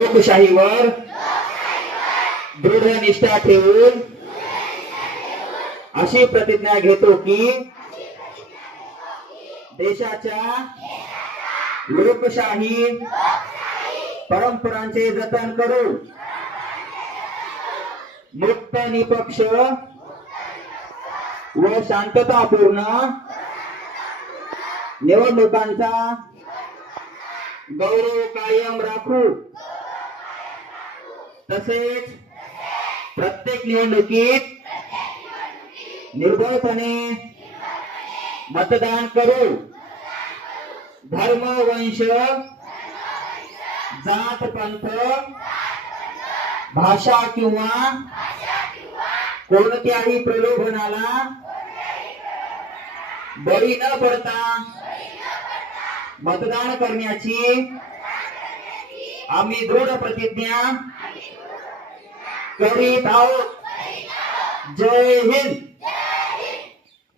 लोकशाहीवर दृढ निष्ठा ठेवून अशी प्रतिज्ञा घेतो की देशाच्या लोकशाही परंपरांचे जतन करू, मुक्त निपक्ष व शांततापूर्ण निवडणुकांचा गौरव कायम राखू, तसेच प्रत्येक निवडणुकीत निर्भयपणे मतदान करू, धर्म वंश जात पंथ भाषा किंवा कोणत्याही प्रलोभनाला बळी न पडता मतदान करण्याची आम्ही दृढ प्रतिज्ञा करीत आहोत. जय हिंद.